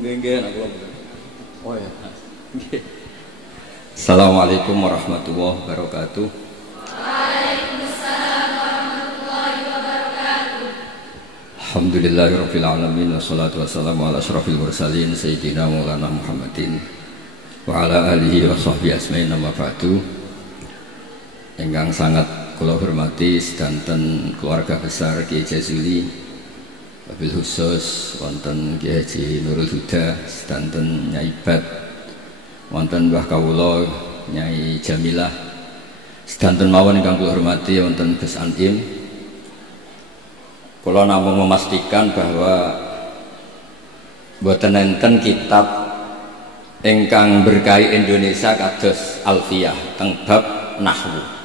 nggih aku. Oh ya. Assalamualaikum warahmatullahi wabarakatuh. Waalaikumsalam warahmatullahi wabarakatuh. Alhamdulillahirabbil alamin wassalatu wassalamu ala asyrafil mursalin sayyidina Maulana Muhammadin wa ala alihi wa sahbihi asma'in amma ba'du. Ingkang sangat kula hormati sedanten keluarga besar Kiai Jazuli, wabil khusus wonten Kiai Haji Nurul Huda, sedanten Nyai Bat, wonten Mbah Kawula Nyai Jamilah, sedanten mawon ingkang kula hormati wonten Gus Anim. Kula namung memastikan bahwa boten enten kitab ingkang berkahi Indonesia kados Alfiyah teng bab nahwu.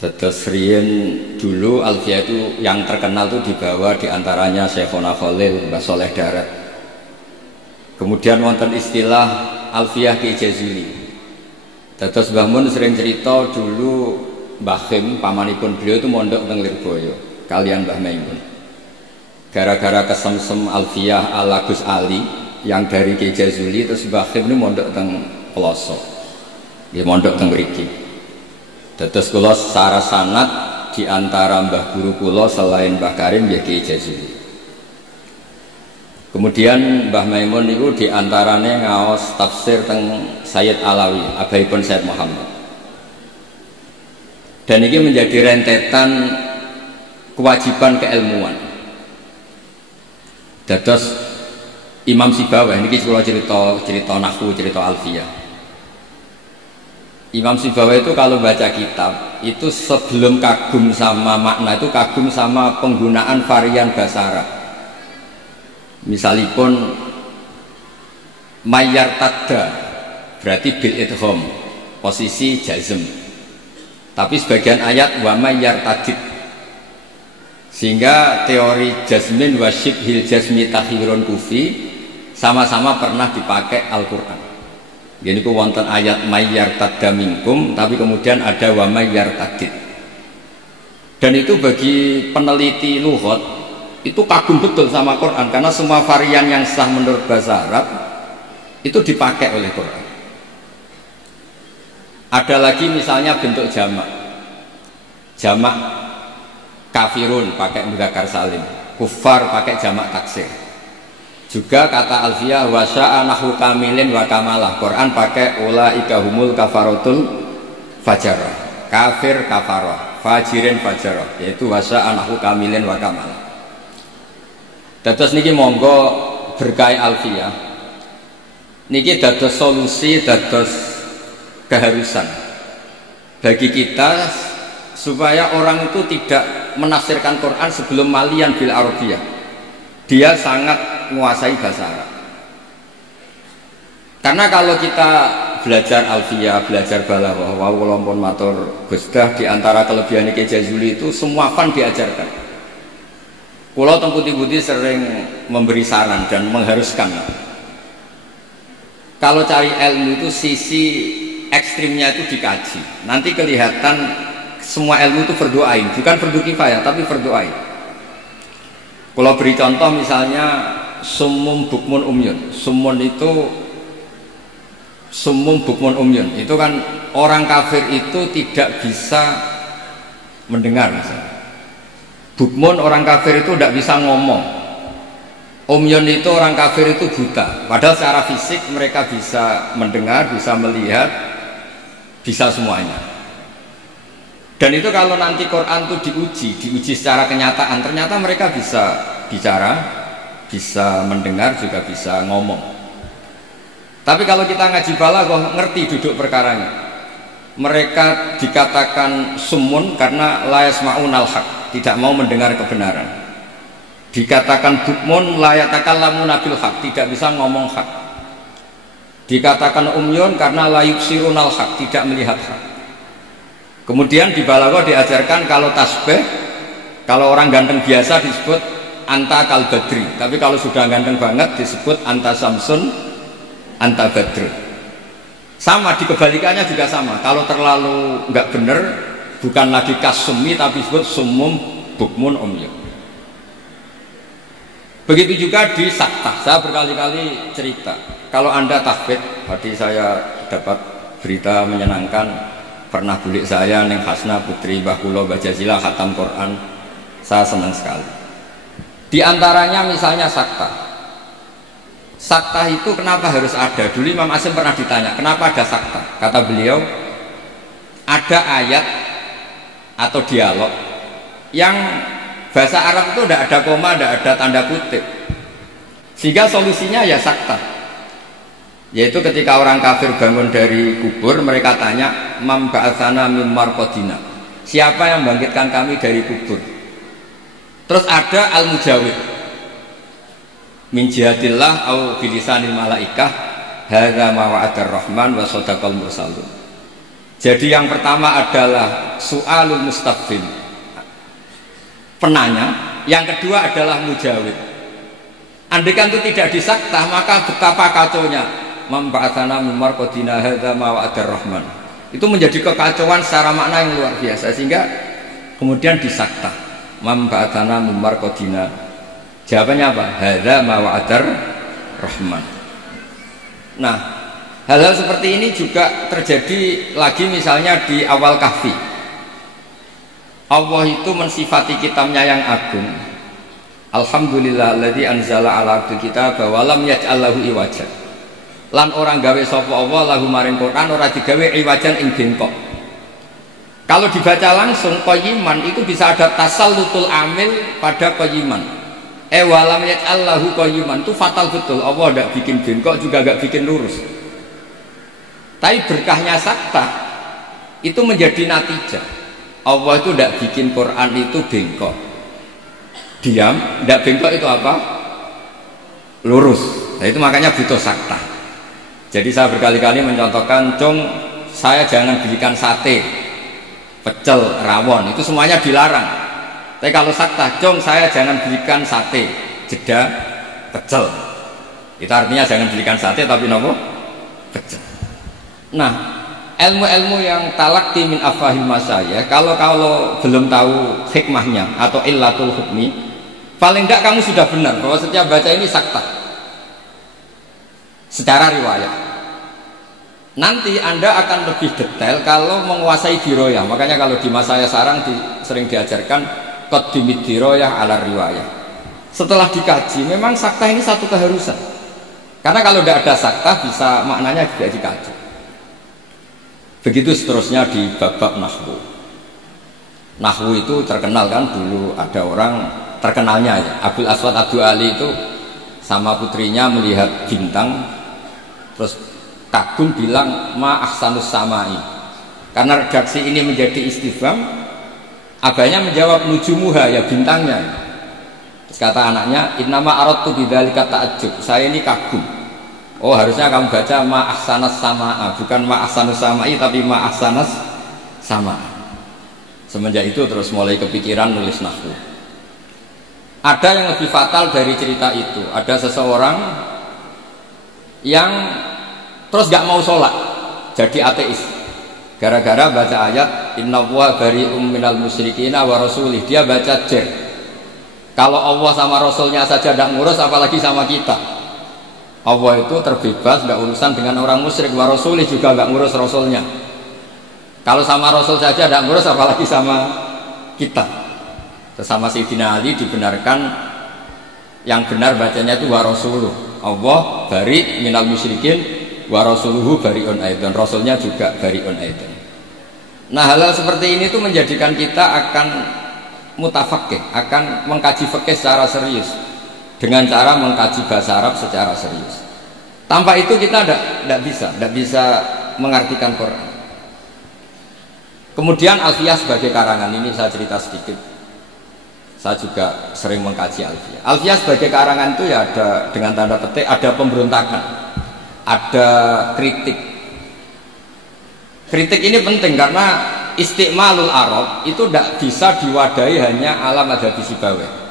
Dados riyen dulu Alfiyah itu yang terkenal itu dibawa diantaranya Syekhona Khalil, Mbah Soleh Darat. Kemudian wonten istilah Alfiyah Kiai Jazuli. Dados Mbah Mun sering cerita dulu Mbah Khim pamanipun beliau itu mondok teng Lirboyo kalian Mbah Maimun. Gara-gara kesemsem Alfiyah ala Gus Ali yang dari Kiai Jazuli, terus Mbah Khim ini mondok teng Peloso. Dia mondok teng mriki. Dados kula secara sanad di antara mbah guru kula selain Mbah Karim ya Kiai Jazuli. Kemudian Mbah Maimun itu di antaranya ngaos tafsir teng Sayyid Alawi, abaipun Sayyid Muhammad. Dan ini menjadi rentetan kewajiban keilmuan. Dados Imam Sibawayh niki kula cerita nahwu, cerita Alfiyah. Imam Sibawayh itu kalau baca kitab itu sebelum kagum sama makna itu kagum sama penggunaan varian bahasa Arab. Misalipun mayyar tadda berarti bil idgham, posisi jazm. Tapi sebagian ayat wa mayyar tadid, sehingga teori jazmin wa syibhil jazmi takhirun kufi sama-sama pernah dipakai Al-Qur'an. Jadi ku wonten ayat mayyar tadda minkum, tapi kemudian ada wa mayyar tadid. Dan itu bagi peneliti lughat itu kagum betul sama Quran, karena semua varian yang sah menurut bahasa Arab itu dipakai oleh Quran. Ada lagi misalnya bentuk jamak. Jamak kafirun pakai mudzakkar salim, kufar pakai jamak taksir. Juga kata Alfiyah wa sya'a nahwu kamilin wa kamalah. Quran pakai ulaika humul kafaratul fajarah, kafir kafarah, fajirin fajarah, yaitu wa sya'a nahwu kamilin wa kamalah. Dados niki monggo berkah Alfiyah niki dados solusi, dados keharusan bagi kita supaya orang itu tidak menafsirkan Quran sebelum malian bil arabiyah. Dia sangat menguasai bahasa Arab. Karena kalau kita belajar Alfiyah, belajar balaghah, wa walaupun matur Gusdah, di antara kelebihan Kiai Jazuli itu semua fan diajarkan. Kula teng putih-putih sering memberi saran dan mengharuskan. Kalau cari ilmu itu sisi ekstrimnya itu dikaji. Nanti kelihatan semua ilmu itu fardhu ain, bukan fardhu kifayah tapi fardhu ain. Kalau beri contoh misalnya summum bukmun umyun. Summum bukmun umyun itu kan orang kafir itu tidak bisa mendengar misalnya. Bukmun orang kafir itu tidak bisa ngomong. Umyun itu orang kafir itu buta. Padahal secara fisik mereka bisa mendengar, bisa melihat, bisa semuanya. Dan itu kalau nanti Quran itu diuji secara kenyataan, ternyata mereka bisa bicara, bisa mendengar, juga bisa ngomong. Tapi kalau kita ngaji balaghah, ngerti duduk perkaranya. Mereka dikatakan summun karena la yasma'unal haq, tidak mau mendengar kebenaran. Dikatakan bukmun la yatakallamuna bil haq, tidak bisa ngomong hak. Dikatakan umyun karena la yubsirunal haq, tidak melihat hak. Kemudian di balaghah diajarkan kalau tasbih, kalau orang ganteng biasa disebut anta kal badri, tapi kalau sudah ganteng banget disebut anta samsun, anta badr. Sama di kebalikannya juga sama. Kalau terlalu nggak bener, bukan lagi kasumi tapi disebut summum bukmun umyun. Begitu juga di saktah. Saya berkali-kali cerita, kalau Anda tahfidz, tadi saya dapat berita menyenangkan, pernah bulik saya Neng Hasna putri Mbah Kula baca Jazila khatam Quran. Saya senang sekali. Di antaranya misalnya saktah. Saktah itu kenapa harus ada? Dulu Imam Asy'ari pernah ditanya, kenapa ada saktah? Kata beliau, ada ayat atau dialog yang bahasa Arab itu tidak ada koma, tidak ada tanda kutip, sehingga solusinya ya saktah. Yaitu ketika orang kafir bangun dari kubur, mereka tanya, "Mam ba'atsana mim marqadina?" Siapa yang membangkitkan kami dari kubur? Terus ada al-mujawib, min jihatillah au bilisanil malaikah, hadza ma wa'adar rahman wa shadaqal mursalun. Jadi yang pertama adalah su'alul mustafhim, penanya. Yang kedua adalah mujawib. Andaikan itu tidak disaktah, maka betapa kacaunya. Memba'atsana mim marqadina hadza ma wa'adar rahman. Itu menjadi kekacauan secara makna yang luar biasa, sehingga kemudian disaktah. Memba'atsana mim marqadina. Jawabannya apa? Hadza ma wa'adar rahman. Nah, hal-hal seperti ini juga terjadi lagi misalnya di awal Kahfi. Allah itu mensifati kitabnya yang agung. Alhamdulillahilladzi anzala ala abdil kitaba wa lam yaj'al lahu iwaja. Lan orang gawe sapa Allah lahu maring Quran ora digawe iwajan ing bengkok. Kalau dibaca langsung qayyiman itu bisa ada tasallutul amil pada qayyiman. Wa lam yaj'al lahu qayyiman itu fatal betul. Allah tidak bikin bengkok juga enggak bikin lurus. Tapi berkahnya saktah itu menjadi natijah. Allah itu tidak bikin Quran itu bengkok, diam, tidak bengkok itu apa? Lurus. Nah itu makanya butuh saktah. Jadi saya berkali-kali mencontohkan, Cung, saya jangan belikan sate, pecel, rawon, itu semuanya dilarang. Tapi kalau saktah, Cung, saya jangan belikan sate, jeda, pecel. Itu artinya jangan belikan sate tapi nopo? Pecel. Nah, ilmu-ilmu yang talaqi min afahil masyayikh, kalau belum tahu hikmahnya atau illatul hukmi, paling enggak kamu sudah benar bahwa setiap baca ini saktah secara riwayat. Nanti Anda akan lebih detail kalau menguasai diroyah. Makanya kalau di masa saya sarang sering diajarkan qaddimid diroyah ala riwayah. Setelah dikaji, memang saktah ini satu keharusan. Karena kalau tidak ada saktah bisa maknanya tidak dikaji. Begitu seterusnya di bab-bab nahwu. Nahwu itu terkenal kan, dulu ada orang terkenalnya ya, Abul Aswad Abdul Ali itu sama putrinya melihat bintang, terus kagum bilang ma ahsanus samai. Karena redaksi ini menjadi istifham, abahnya menjawab nujumuha, ya bintangnya. Terus kata anaknya, innama aradtu bidzalika ta'ajjub, saya ini kagum. Oh harusnya kamu baca ma ahsanas samaa, bukan ma ahsanus samai tapi ma ahsanas sama. Semenjak itu terus mulai kepikiran nulis nahwu. Ada yang lebih fatal dari cerita itu. Ada seseorang yang terus gak mau sholat, jadi ateis gara-gara baca ayat innallaha bari'um minal musyrikina wa rasulih. Dia baca jer, kalau Allah sama Rasulnya saja tidak ngurus apalagi sama kita. Allah itu terbebas, tidak urusan dengan orang musyrik, wa rasulih juga nggak ngurus Rasulnya. Kalau sama Rasul saja tidak ngurus apalagi sama kita. Sama Sayyidina Ali dibenarkan, yang benar bacanya itu wa rasuluh. Allah bari minal musyrikin wa rasuluhu bari'un aidan, Rasulnya juga bari'un aidan. Nah hal-hal seperti ini tuh menjadikan kita akan mutafaqih, akan mengkaji fikih secara serius dengan cara mengkaji bahasa Arab secara serius. Tanpa itu kita tidak bisa mengartikan Quran. Kemudian Alfiyah sebagai karangan, ini saya cerita sedikit. Saya juga sering mengkaji Alfiyah. Alfiyah sebagai karangan itu ya ada dengan tanda petik, ada pemberontakan, ada kritik. Kritik ini penting karena istiqmalul Arab itu tidak bisa diwadahi hanya ala madhabi Sibawayh.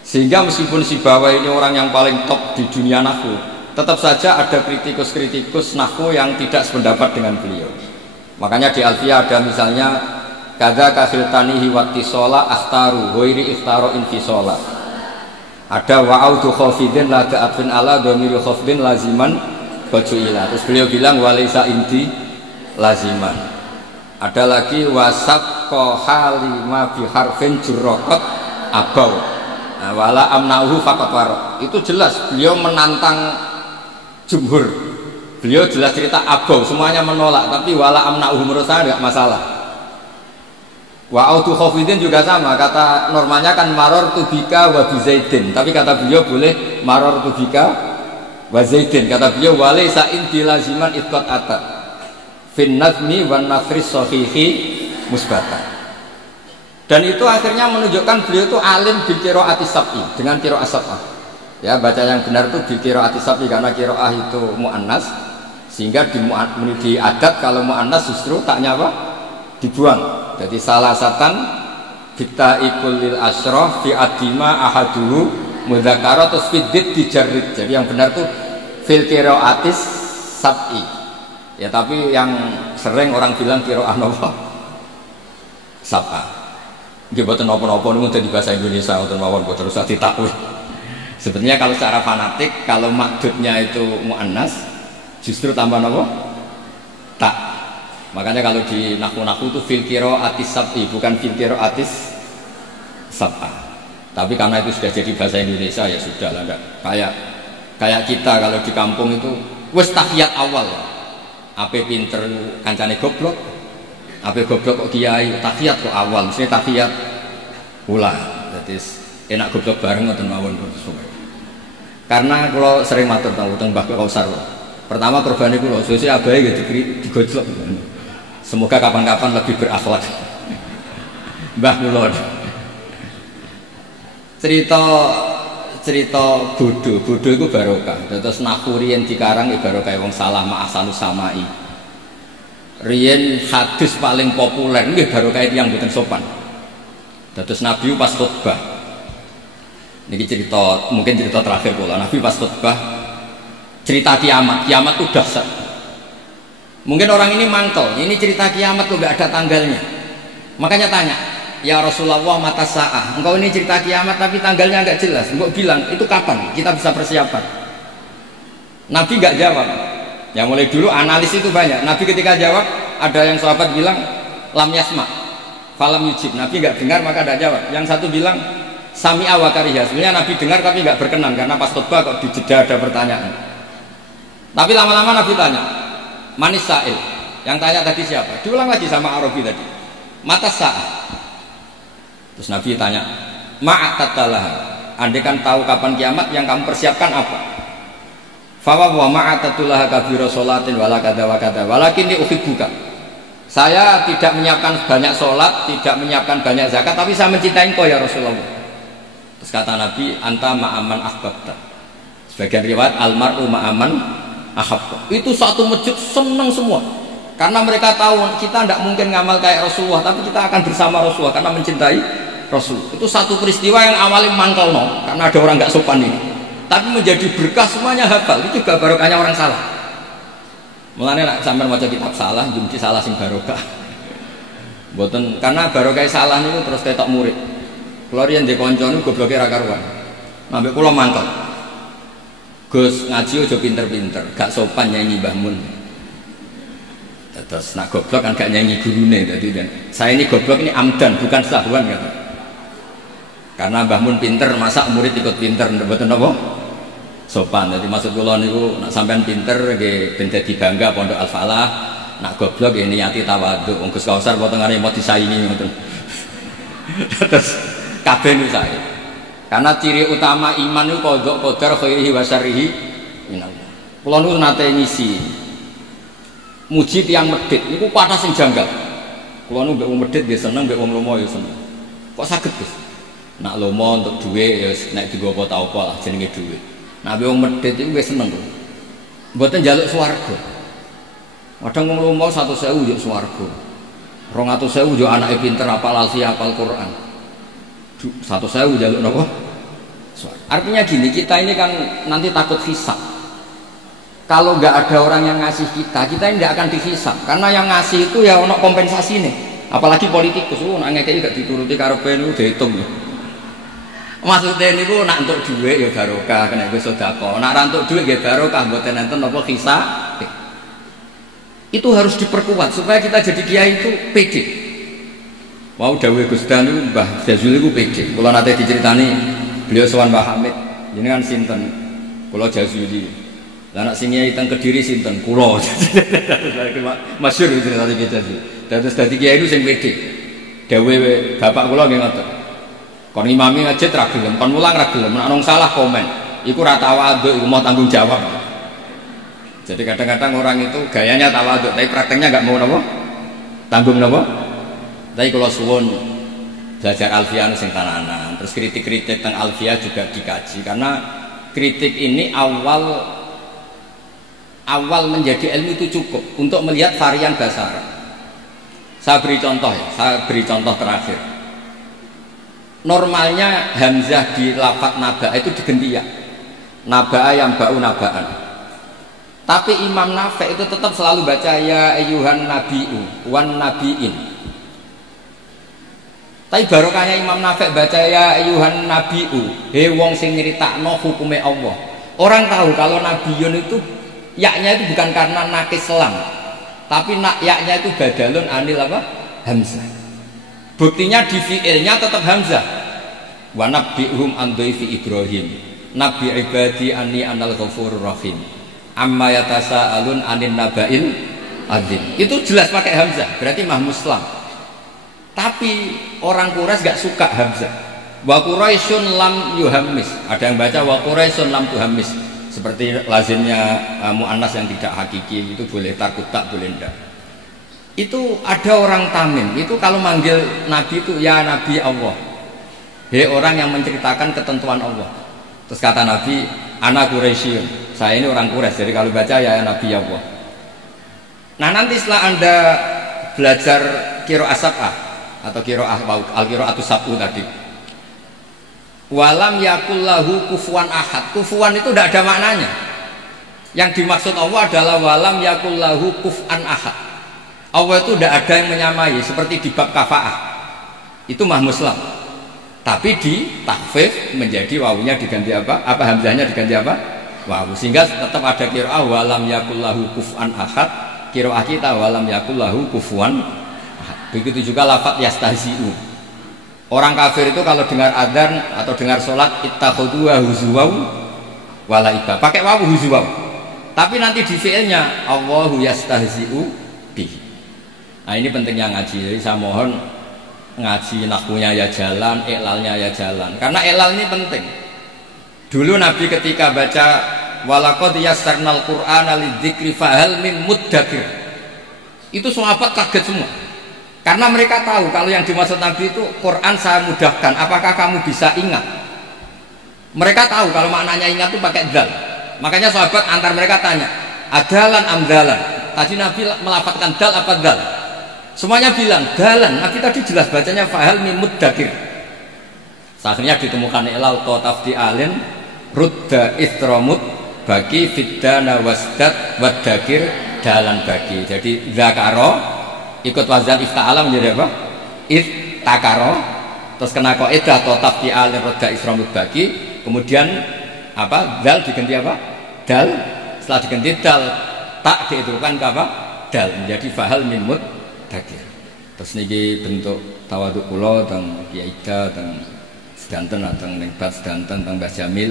Sehingga meskipun Sibawayh ini orang yang paling top di dunia nahwu, tetap saja ada kritikus-kritikus nahwu yang tidak sependapat dengan beliau. Makanya di Alfiyah ada misalnya kadza kahiltanihi wattisola akhtaru ghairi ikhtaro infisola. Ada wa'audu khafidin la ta'atfin ala dhamiri khafdin laziman bajuila. Terus beliau bilang walaysa inti laziman. Ada lagi wasaqqa halima bi harfin jurraqat abau. Nah, wala amnauhu faqat war. Itu jelas beliau menantang jumhur. Beliau jelas cerita abau, semuanya menolak, tapi wala amnauhu menurut saya enggak masalah. Wa autu khafidin juga sama, kata normalnya kan maror tubika wa bizaidin, tapi kata beliau boleh maror tubika wa zaidin. Kata beliau walaysa inti laziman itqat ata fin nazmi wan nafris sahihi musbata. Dan itu akhirnya menunjukkan beliau itu alim bil qiraati sab'i, dengan qiraat sab'ah. Ya, baca yang benar itu bil qiraati sab'i karena qiraah itu muannas, sehingga di adat kalau muannas justru taknya apa? Dibuang. Jadi salah satan kita ikulil asroh fi adima ahaduhu mudzakkara terus fiddit dijarrid. Jadi yang benar tuh fil qiraatis sab'i. Ya tapi yang sering orang bilang qiraah napa? Sab'a. Nggih boten napa-napa niku dadi bahasa Indonesia wonten mawon boten usah ditakwil. Sebenarnya kalau secara fanatik kalau maksudnya itu muannas justru tambah napa? Tak. Makanya kalau di nahu-nahu itu fil qiraatis sab'i bukan fil qiraatis sab'ah. Tapi karena itu sudah jadi bahasa Indonesia ya sudah lah, enggak kayak kita kalau di kampung itu wis tahiyat awal ya. Ape pinter kancane goblok. Ape goblok kok kiai tahiyat kok awal, mesti tahiyat ula. Dadi enak goblok bareng ngoten mawon. Karena kalau sering matur teng Mbah Kausar. Pertama korbane kula sesuk abahe nggih digojlok. Semoga kapan-kapan lebih berakhlak. Mbah kula. Cerita bodoh itu barokah. Terus nahuri yang dikarang barokah wong salah ma'asanus samai. Riyen hadis paling populer nggih barokah yang mboten sopan. Terus Nabi pas khutbah. Niki cerita, mungkin cerita terakhir kula. Nabi pas khutbah cerita kiamat itu dahsyat. Mungkin orang ini mangkel, ini cerita kiamat kok gak ada tanggalnya. Makanya tanya, ya Rasulullah mata sa'ah, engkau ini cerita kiamat tapi tanggalnya gak jelas. Engkau bilang itu kapan kita bisa persiapan. Nabi gak jawab. Ya mulai dulu analis itu banyak. Nabi ketika jawab ada yang sahabat bilang lam yasma, falam yujib. Nabi gak dengar maka gak jawab. Yang satu bilang sami'a wa kariha. Sebenarnya Nabi dengar tapi gak berkenan karena pas khutbah kok di jeda ada pertanyaan. Tapi lama-lama Nabi tanya, manis sa'il, yang tanya tadi siapa? Diulang lagi sama Arabi tadi, mata sa'ah. Terus Nabi tanya, ma'atatalah, andai kan tahu kapan kiamat yang kamu persiapkan apa? Fawa wa ma'atatullah kabira sholatin wala kada wa kada walakin uhibbuka. Saya tidak menyiapkan banyak sholat, tidak menyiapkan banyak zakat, tapi saya mencintai engkau ya Rasulullah. Terus kata Nabi, anta ma'aman ahbabta. Sebagian riwayat almar'u ma'aman ahab. Itu satu masjid senang semua karena mereka tahu kita tidak mungkin ngamal kayak Rasulullah, tapi kita akan bersama Rasulullah karena mencintai Rasul. Itu satu peristiwa yang awalnya mangkal karena ada orang nggak sopan ini, tapi menjadi berkah semuanya hafal. Itu juga barokahnya orang salah. Mulanya nak sampai baca kitab salah jumlah salah sing barokah boten, karena barokah salah itu terus ketok murid kelorian di konco niku gobloke ra karuan. Ambek kula mangkel Gus ngaji aja pinter-pinter, gak sopan nyanyi Mbah Mun. Terus nak goblok kan gak nyanyi gurune tadi kan. Saya ini goblok ini amdan bukan sahwan kata. Karena Mbah Mun pinter, masa murid ikut pinter mboten napa? Sopan. Jadi maksud kula niku nak sampean pinter nggih ben dadi bangga Pondok Al Falah, nak goblok nggih niati tawadhu. Wong Gus Kausar potongane mau disaingi ngoten. Terus kabeh niku sae. Karena ciri utama iman itu qadha qadar khairihi wa syarrihi minallah. Kula niku nate ngisi muji tiyang medhit niku kathah sing janggal. Kula niku mbek wong medhit nggih seneng, mbek wong lomo ya seneng. Kok saged, Gus? Nak lomo untuk dhuwit ya nek dienggo apa ta apa lah jenenge dhuwit. Nak mbek wong medhit iku wis seneng kok. Mboten njaluk swarga. Kadang wong lomo 100.000 yo swarga. 200.000 yo anake pinter apal alfiah apal Quran. 100.000 jaluk nopo. Artinya gini, kita ini kan nanti takut hisab. Kalau nggak ada orang yang ngasih kita ini nggak akan dihisab. Karena yang ngasih itu ya ono kompensasi nih. Apalagi politikus, nak ngekei gak dituruti karepe niku dihitung. Maksudnya niku nak entuk dhuwit ya barokah, kena wis sedekah. Nak ra entuk dhuwit nggih barokah, mboten enten napa kisah. Itu harus diperkuat supaya kita jadi kiai itu pede. Mau dawuh Gus Dan niku Mbah Jazuli niku pede. Kula nate diceritani beliau sowan Mbah Hamid, jenengan sinten? Kula Jazuli. Lah nak sing kiai teng Kediri sinten? Kula. Masyhur ceritane Ki Jazuli. Dados dadi kiai niku sing pede. Dawuh bapak kula nggih ngoten. Kon imami ngajit ra gelem, kon mulang ra gelem, nek nang salah komen. Iku ra tawaduk, iku mau tanggung jawab. Jadi kadang-kadang orang itu gayanya tawaduk, tapi prakteknya enggak mau napa? Tanggung napa? Tapi kalau suwun belajar alfiah sing tananan, terus kritik-kritik tentang alfiah juga dikaji karena kritik ini awal menjadi ilmu itu cukup untuk melihat varian bahasa Arab. Saya beri contoh terakhir. Normalnya hamzah di lafaz naba itu diganti ya, naba yang bau nabaan. Tapi Imam Nafi itu tetap selalu baca ya ayyuhan nabiu wan nabiin. Tapi barokahnya Imam Nafi baca ya ayyuhan nabiu, he wong sing nyeritakno hukume Allah. Orang tahu kalau nabiyun itu yaknya itu bukan karena nakis selam, tapi yaknya itu badalun anil apa? Hamzah. Buktinya di fi'ilnya tetap hamzah. Wa nabbihum an dhaifi Ibrahim. Nabi ibadi anni anal ghafurur rahim. Amma yatasaalun anin naba'il adzim. Itu jelas pakai hamzah, berarti mah muslam. Tapi orang Quraisy gak suka hamzah. Wa Quraisyun lam yuhammis. Ada yang baca wa Quraisyun lam tuhammis. Seperti lazimnya muannas yang tidak hakiki, itu boleh tarkutak, boleh enggak. Itu ada orang Tamim itu kalau manggil Nabi itu ya Nabi Allah, he orang yang menceritakan ketentuan Allah. Terus kata Nabi, ana Quraisyun, saya ini orang Quraisy, jadi kalau baca ya Nabi Allah. Nah nanti setelah anda belajar qiraah sab'ah atau qiraah al-qiraatus sab'u tadi, walam yakullahu kufuwan ahad. Kufuwan itu tidak ada maknanya. Yang dimaksud Allah adalah walam yakullahu kuf'an ahad. Allah itu tidak ada yang menyamai seperti di bab kafaah itu mah muslam, tapi di takhfif menjadi wawunya diganti apa hamzahnya diganti apa wawu, sehingga tetap ada qiraah walam yakullahu kuf'an ahad, qiraah kita walam yakullahu kufuwan ahad. Begitu juga lafaz yastahzi'u. Orang kafir itu kalau dengar adzan atau dengar sholat ittakhadhu huzuwaw walaiba, pakai wawu huzuwaw, tapi nanti di fi'ilnya Allahu yastahzi'u bihi. Nah ini pentingnya ngaji, jadi saya mohon ngaji nahwunya ya jalan, iklalnya ya jalan, karena iklal ini penting. Dulu Nabi ketika baca walaqad yassarnal qur'ana lidzikri fahal mim muddakir, itu sahabat kaget semua, karena mereka tahu kalau yang dimaksud Nabi itu Quran saya mudahkan, apakah kamu bisa ingat? Mereka tahu kalau maknanya ingat itu pakai dal, makanya sahabat antar mereka tanya adalan amdalan, tadi Nabi melafadzkan dal apa dal? Semuanya bilang dalan. Nabi tadi jelas bacanya fahal mimud dakir. Akhirnya ditemukan ilal tafdi alin rudda istramut bagi fiddana wasdat wadakir dalan bagi. Jadi zakaro ikut wazan ifta'ala menjadi apa? Iftakaro. Terus kena kaidah tafdi alin rudda istramut bagi. Kemudian apa? Dal diganti apa? Dal. Setelah diganti dal tak dihiturkan ke apa? Dal menjadi fahal mimud dakir. Terus niki bentuk tawaduk kula teng Kiai Ida teng sedanten teng ning Bat sedanten teng Mbah Jamil.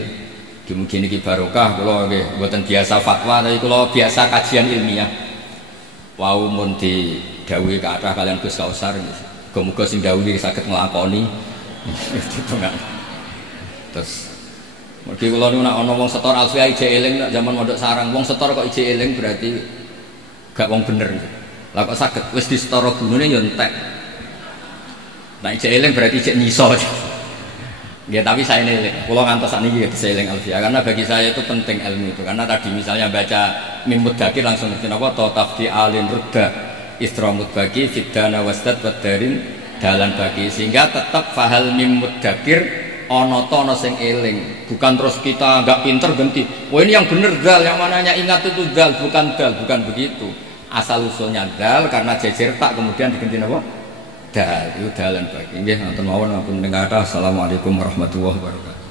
Mugi niki barokah kula nggih mboten biasa fatwa tapi kula biasa kajian ilmiah. Wau mun didhawuhi kathah kalian Gus Kausar muga-muga sing dawuhi saged nglakoni. Terus mergi kula niku nek ana wong setor alfiah ije eling nek zaman mondok sarang wong setor kok ije eling berarti gak wong bener. Lah kok saged wis disetara gunune ya entek. Nek ijek eling berarti ijek nyiso. Ya tapi saya eling. Kula ngantos sakniki ya eling alfiah karena bagi saya itu penting ilmu itu. Karena tadi misalnya baca mimud dakir langsung ngerti napa ta tafdi alin rudda istramud bagi fiddana wasdad wadarin dalan bagi, sehingga tetap fahal mimud dakir ana ta ana sing eling. Bukan terus kita enggak pinter ganti. Wah ini yang bener dal, yang mananya ingat itu dal, bukan begitu. Asal usulnya dal karena jejer tak kemudian diganti apa? Dal, itu dalan bagi. Nggih, ngoten mawon ngapunten kata. Assalamualaikum warahmatullahi wabarakatuh.